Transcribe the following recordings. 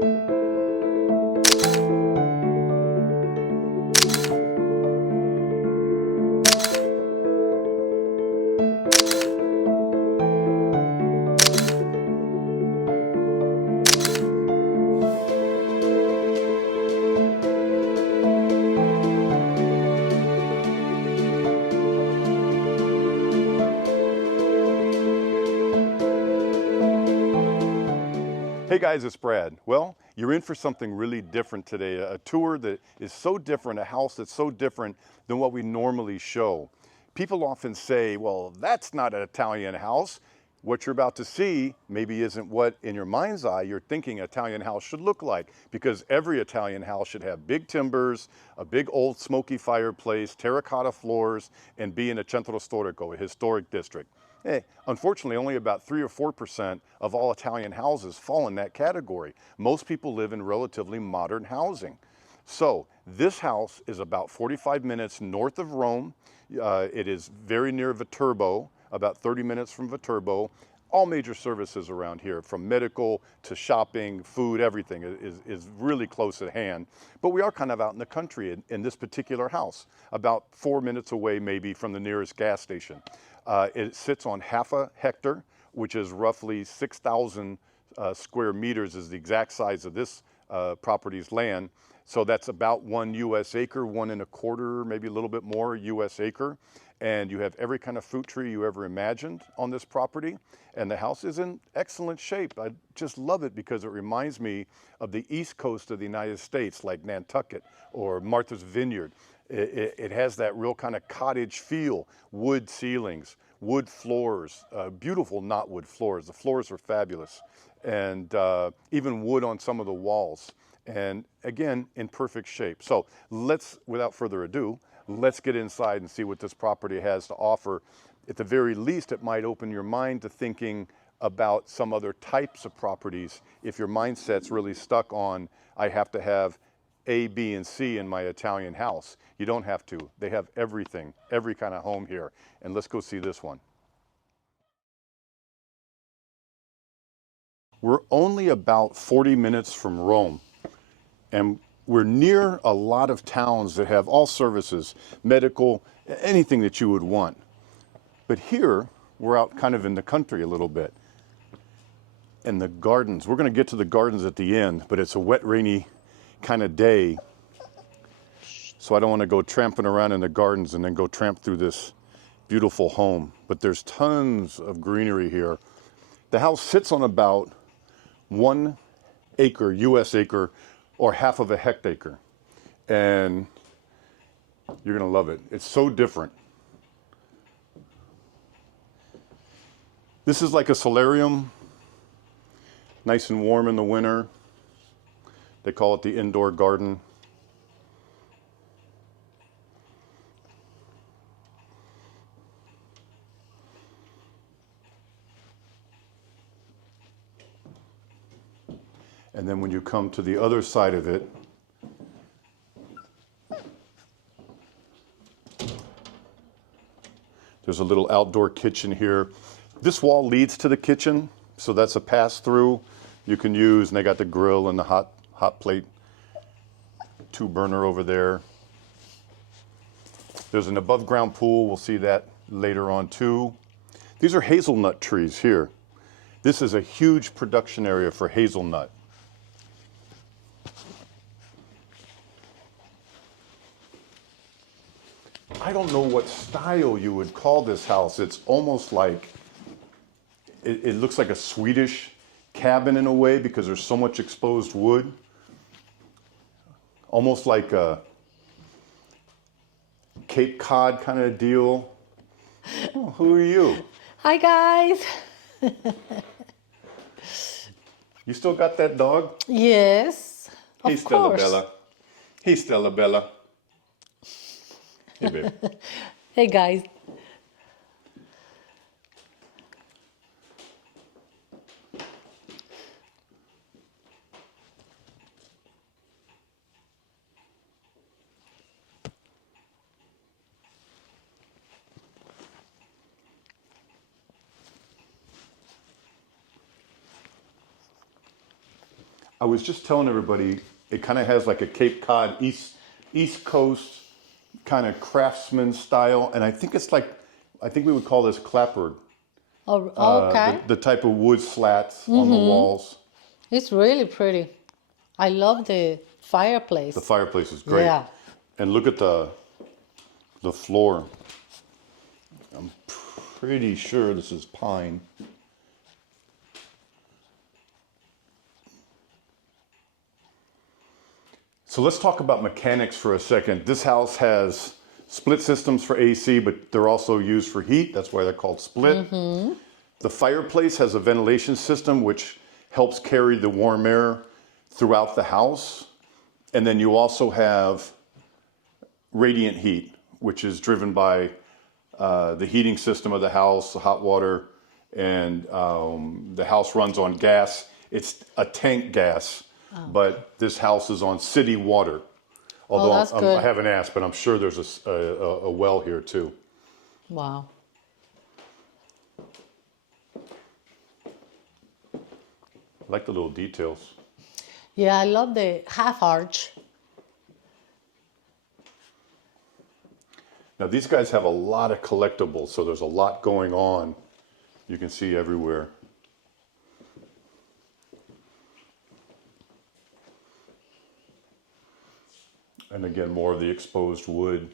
Hey guys, it's Brad. Well, you're in for something really different today, a tour that is so different, a house that's so different than what we normally show. People often say, well, that's not an Italian house. What you're about to see maybe isn't what in your mind's eye you're thinking an Italian house should look like, because every Italian house should have big timbers, a big old smoky fireplace, terracotta floors, and be in a centro storico, a historic district. Unfortunately, only about 3 or 4% of all Italian houses fall in that category. Most people live in relatively modern housing. So this house is about 45 minutes north of Rome. It is very near Viterbo, about 30 minutes from Viterbo. All major services around here, from medical to shopping, food, everything is really close at hand. But we are kind of out in the country in this particular house, about 4 minutes away maybe from the nearest gas station. It sits on half a hectare, which is roughly 6,000 square meters is the exact size of this property's land. So that's about 1 U.S. acre, 1.25, maybe a little bit more U.S. acre. And you have every kind of fruit tree you ever imagined on this property. And the house is in excellent shape. I just love it because it reminds me of the east coast of the United States, like Nantucket or Martha's Vineyard. It has that real kind of cottage feel, wood ceilings, wood floors, beautiful knotwood floors. The floors are fabulous. And even wood on some of the walls. And again, in perfect shape. So let's, without further ado, let's get inside and see what this property has to offer. At the very least, it might open your mind to thinking about some other types of properties if your mindset's really stuck on, I have to have A, B, and C in my Italian house. You don't have to. They have everything, every kind of home here. And let's go see this one. We're only about 40 minutes from Rome, and we're near a lot of towns that have all services, medical, anything that you would want. But here, we're out kind of in the country a little bit. And the gardens, we're going to get to the gardens at the end, but it's a wet, rainy kind of day. So I don't want to go tramping around in the gardens and then go tramp through this beautiful home. But there's tons of greenery here. The house sits on about 1 acre, U.S. acre, or half of a hectare. And you're going to love it. It's so different. This is like a solarium, nice and warm in the winter. They call it the indoor garden. And then when you come to the other side of it, there's a little outdoor kitchen here. This wall leads to the kitchen, so that's a pass-through you can use. And they got the grill and the hot plate, 2-burner over there. There's an above-ground pool. We'll see that later on too. These are hazelnut trees here. This is a huge production area for hazelnut. I don't know what style you would call this house. It's almost like, it looks like a Swedish cabin in a way because there's so much exposed wood. Almost like a Cape Cod kind of deal. Oh, who are you? Hi guys. You still got that dog? Yes, Hey, of Stella course. Bella. Hey, Stella Bella. Hey, babe. Hey guys. I was just telling everybody, it kind of has like a Cape Cod East Coast kind of craftsman style, and I think it's like, I think we would call this clapboard. Oh, okay. The type of wood slats on the walls. It's really pretty. I love the fireplace. The fireplace is great. Yeah. And look at the floor. I'm pretty sure this is pine. So let's talk about mechanics for a second. This house has split systems for AC, but they're also used for heat. That's why they're called split. The fireplace has a ventilation system which helps carry the warm air throughout the house. And then you also have radiant heat, which is driven by the heating system of the house, the hot water, and the house runs on gas. It's a tank gas, but this house is on city water. Although that's good. I haven't asked, but I'm sure there's a well here too. Wow. I like the little details. Yeah, I love the half arch. Now these guys have a lot of collectibles, so there's a lot going on. You can see everywhere. And again, more of the exposed wood.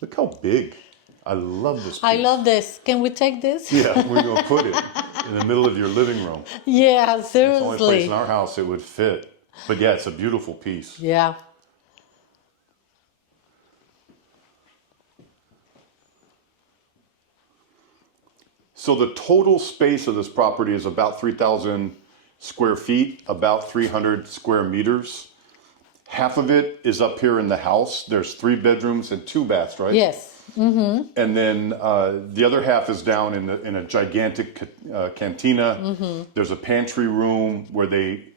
Look how big. I love this piece. I love this. Can we take this? Yeah, we're going to put it in the middle of your living room. Yeah, It's the only place in seriously. our house it would fit. But yeah, it's a beautiful piece. Yeah. So the total space of this property is about 3,000 square feet, about 300 square meters. Half of it is up here in the house. There's 3 bedrooms and 2 baths, right? Yes. And then the other half is down in a gigantic cantina. There's a pantry room where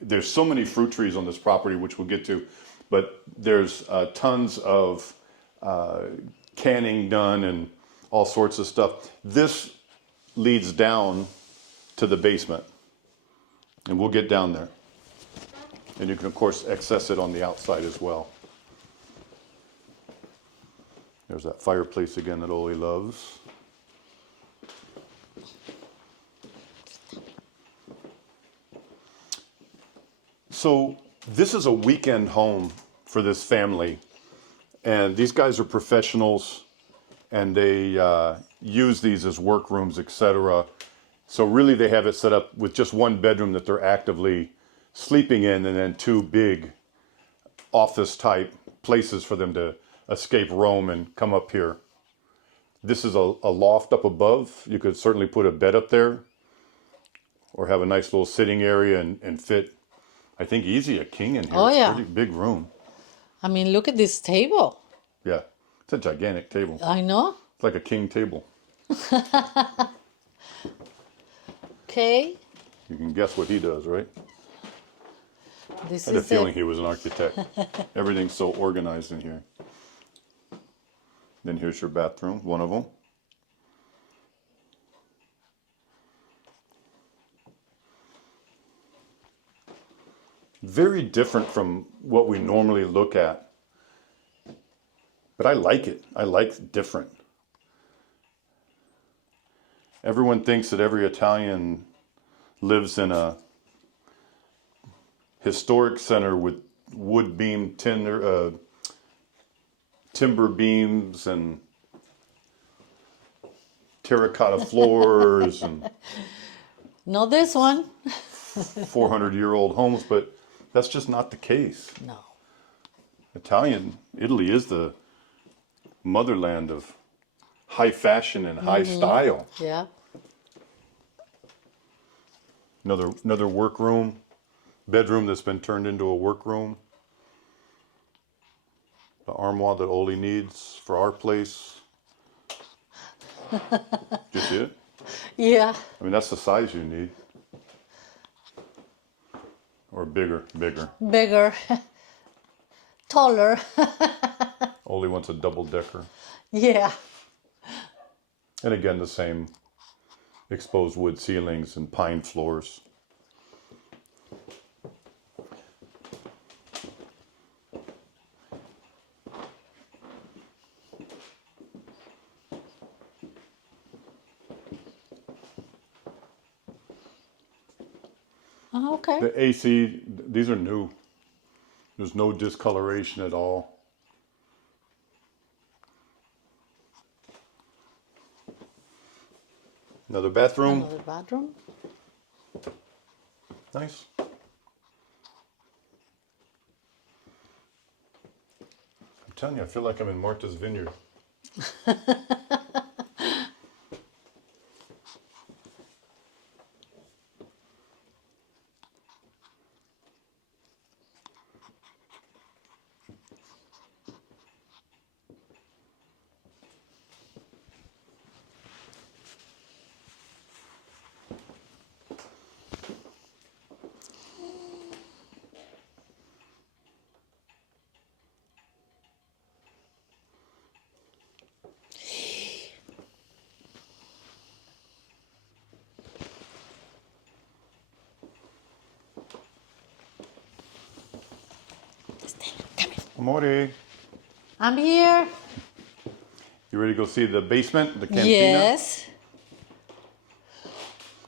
there's so many fruit trees on this property, which we'll get to, but there's tons of canning done and all sorts of stuff. This leads down to the basement, and we'll get down there. And you can, of course, access it on the outside as well. There's that fireplace again that Oli loves. So this is a weekend home for this family. And these guys are professionals, and they use these as workrooms, etc. So really they have it set up with just 1 bedroom that they're actively sleeping in, and then 2 big office type places for them to escape Rome and come up here. This is a loft up above. You could certainly put a bed up there or have a nice little sitting area and fit, I think, easy a king in here. Oh, It's yeah. a pretty big room. I mean, look at this table. Yeah, it's a gigantic table. I know. It's like a king table. Okay. You can guess what he does, right? This I had a is feeling it. he was an architect. Everything's so organized in here. Then here's your bathroom, one of them. Very different from what we normally look at. But I like it. I like different. Everyone thinks that every Italian lives in a historic center with wood beam timber beams and terracotta floors and Not this one. 400-year-old homes, but that's just not the case. No. Italy is the motherland of high fashion and high style. Yeah. Another workroom, bedroom that's been turned into a workroom. The armoire that Oli needs for our place. Did you see it? Yeah. I mean, that's the size you need. Or bigger. Bigger. Taller. Oli wants a double decker. Yeah. And again, the same exposed wood ceilings and pine floors. Oh, okay. The AC, these are new. There's no discoloration at all. Another bathroom. Another bathroom. Nice. I'm telling you, I feel like I'm in Martha's Vineyard. Amore, I'm here. you ready to go see the basement, the cantina? Yes.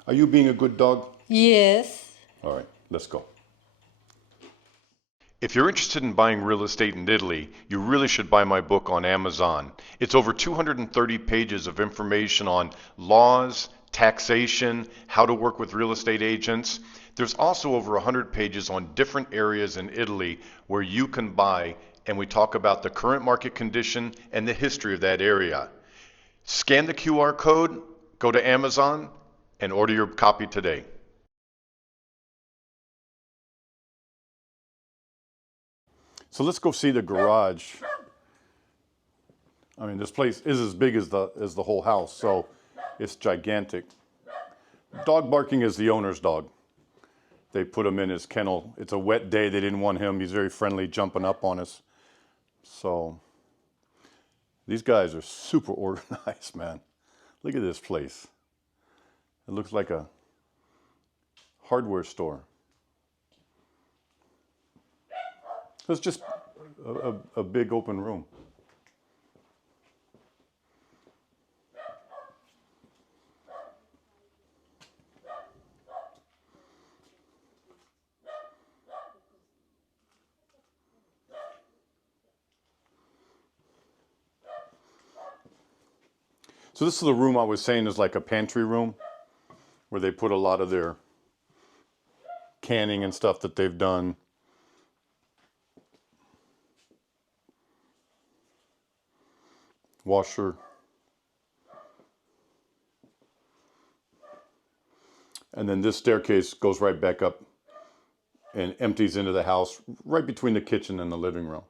Are you being a good dog? Yes. All right, let's go. If you're interested in buying real estate in Italy, you really should buy my book on Amazon. It's over 230 pages of information on laws, taxation, how to work with real estate agents. There's also over 100 pages on different areas in Italy where you can buy, and we talk about the current market condition and the history of that area. Scan the QR code, go to Amazon, and order your copy today. So let's go see the garage. I mean, this place is as big as the whole house, so it's gigantic. Dog barking is the owner's dog. They put him in his kennel. It's a wet day. They didn't want him. He's very friendly, jumping up on us. So these guys are super organized, man. Look at this place. It looks like a hardware store. It's just a big open room. So this is the room I was saying is like a pantry room where they put a lot of their canning and stuff that they've done. Washer. And then this staircase goes right back up and empties into the house right between the kitchen and the living room.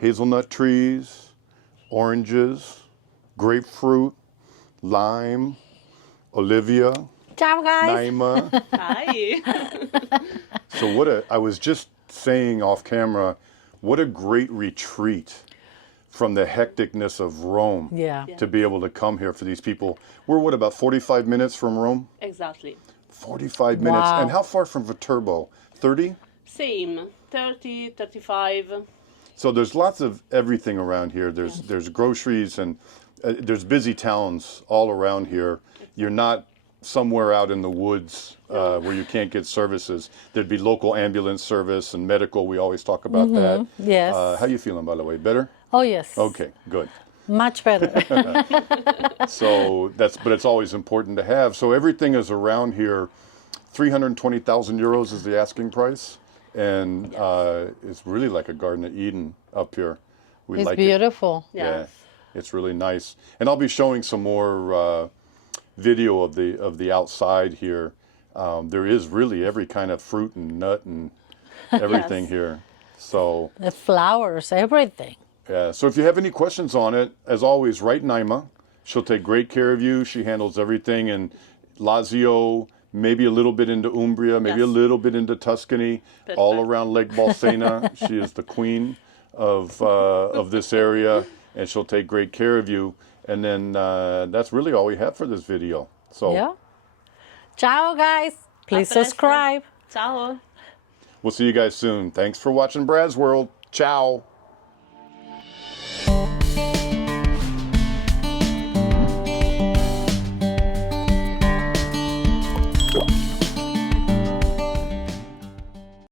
Hazelnut trees, oranges, grapefruit, lime, Olivia, Ciao, guys. Naima. Hi. So I was just saying off camera, what a great retreat from the hecticness of Rome. Yeah. To be able to come here for these people. We're about 45 minutes from Rome? Exactly. 45 minutes. Wow. And how far from Viterbo? 30? Same. 30, 35. So there's lots of everything around here. There's groceries and there's busy towns all around here. You're not somewhere out in the woods where you can't get services. There'd be local ambulance service and medical. We always talk about that. Yes. How you feeling, by the way? Better? Oh, yes. Okay, good. Much better. So but it's always important to have. So everything is around here. 320,000 euros is the asking price, and it's really like a Garden of Eden up here. We It's like beautiful. it. Yeah, Yes. it's really nice. And I'll be showing some more video of the outside here. There is really every kind of fruit and nut and everything Yes. here. So The flowers, everything. yeah. So if you have any questions on it, as always, write Naima. She'll take great care of you. She handles everything in Lazio, maybe a little bit into Umbria, maybe a Yes. little bit into Tuscany, all Perfect. around Lake Bolsena. She is the queen of this area, and she'll take great care of you. And then that's really all we have for this video. So Yeah. Ciao, guys. Please presto. subscribe. Ciao. we'll see you guys soon. Thanks for watching Brad's World. Ciao.